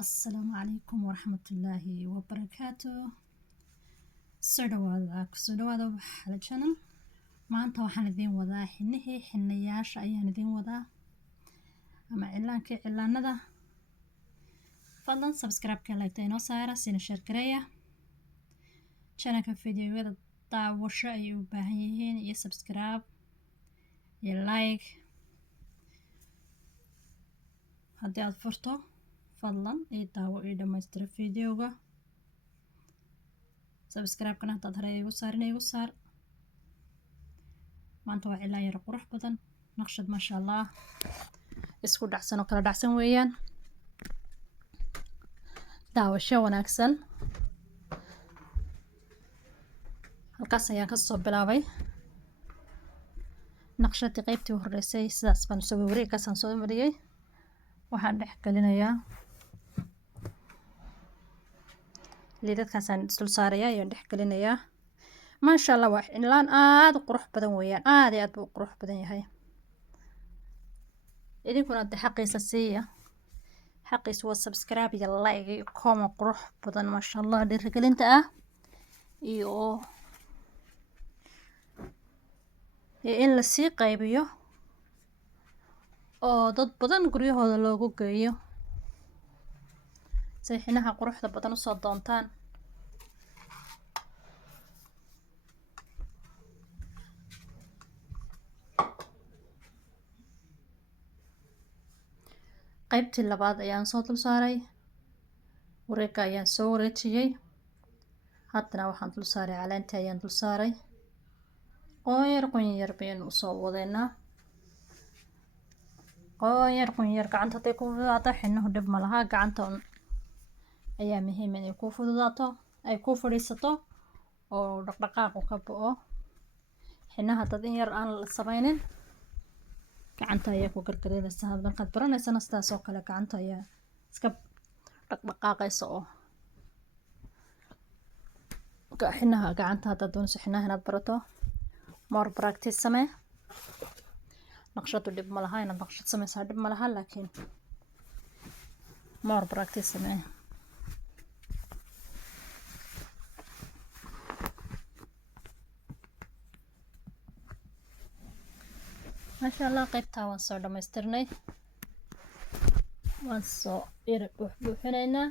السلام عليكم ورحمة الله وبركاته. soo dhawaada waxaa channel. maanta waxaan idiin wadaa xinayaasha ayaan idiin wadaa ama cilaanada. fadlan subscribe-ka like inoo saara sina share gareeya channelka videoyada daawasho ay u baahan yihiin iyo subscribe iyo like haddii aad furto fadlan daawo dhamaystira videoga subscribe-kana hadaad hore igu saar. maanta waa cilaan yar qurux badan, naqshad maasha allah isku dhacsan oo kala dhacsan weeyaan. daawasho wanaagsan. halkaas ayaan kasoo bilaabay naqshadii qaybtii u horeysay. sidaas baan soo wareegkaasaan soo mariyay. waxaan dhex gelinayaa liidadkaasaan isdul saarayaa iyo dhex gelinayaa. maasha allah waa cilaan aad u qurux badan weeyaan, aad iyo aad buu u qurux badan yahay. idinkuna hadda xaqiisa siiya. xaqiisa waa subscribe iyo like iyo comment qurux badan maasha allah dhiirigelinta ah iyo in la sii qaybiyo oo dad badan guryahooda loogu geeyo say xinaha quruxda badan usoo doontaan. qaybtii labaad ayaan soo dul saaray, wareegga ayaan soo wareejiyey. haddana waxaan dul saaray caleenta ayaan dul saaray. qoonyar bayaan usoo wadeynaa. qoonyar gacanta haday ku fududaato xinahu dhib ma laha. gacanta ayaa muhiim inay ku fududaato, ay ku fadhiisato oo dhaqdhaqaaqu ka bo'o. xinaha dad in yar aan la samaynin gacanta ayaa ku gargareynaysaa. markaad baranaysana sidaas oo kale gacanta ayaa iska dhaqdhaqaaqaysa oo xinaha gacanta haddaad doonayso xinaha inaad barato more practice samee. naqshadu dhib ma laha, inaad naqshad sameysaa dhib ma laha, laakiin more practice samee. maasha allah qaybtaa waan soo dhamaystirnay, waan soo buuxinaynaa.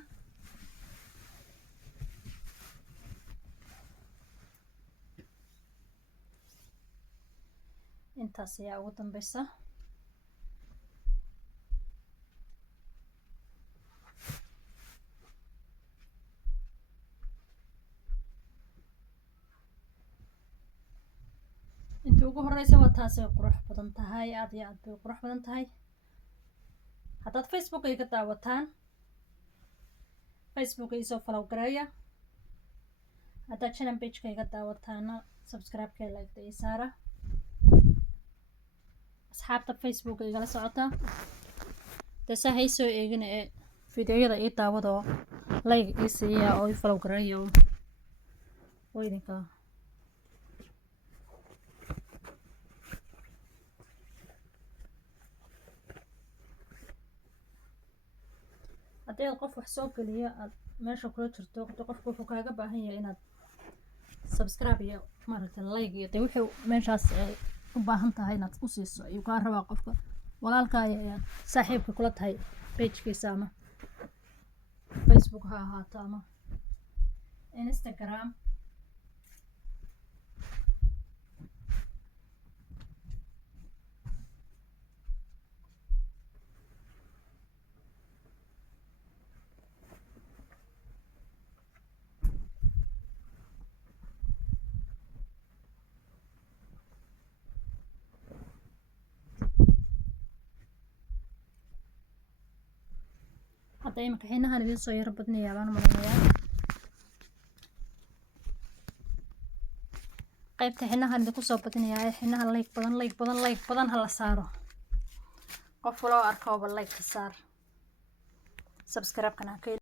intaas ayaa ugu dambeysa. inta ugu horeysa waa taasay qurux badan tahay, aad iyo aad bay qurux badan tahay. haddaad facebook iga daawataan facebook isoo follow gareeya. haddaad channel page-ka iga daawataana subscribe-ka like ii saara. asxaabta facebook igala socota dasa hay soo eegin ee videoyada ii daawado like ii siiya oo ii follow gareeya oo idinka haddii aad qof wax soo geliya aad meesha kula jirto qofku wuxuu kaaga baahan yahay inaad subscribe iyo maaragtay like iyo dee wuxuu meeshaas u baahan tahay inaad u siiso ayuu kaa rabaa qofka walaalka ayaa saaxiibka kula tahay page-kiisa ama facebook ha ahaato ama instagram. hadda imika xinahan idin soo yaro badnayaa baan maleynayaa. qaybta xinahan idinku soo badinayaa xinaha like badan hala saaro. qof loo arkooba like ka saar. subscribe-kana